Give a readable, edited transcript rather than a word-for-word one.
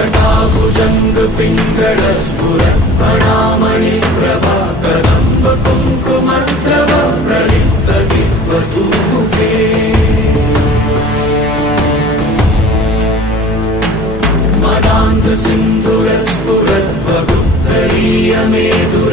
जटाभुजङ्ग पिङ्गलस्फुरत्फणामणि Prabha Kadamba कुङ्कुमद्रव प्रलिप्त दिग्वधूमुखे मदान्ध सिन्धुरस्फुरद्वगुप्तरीयमेधु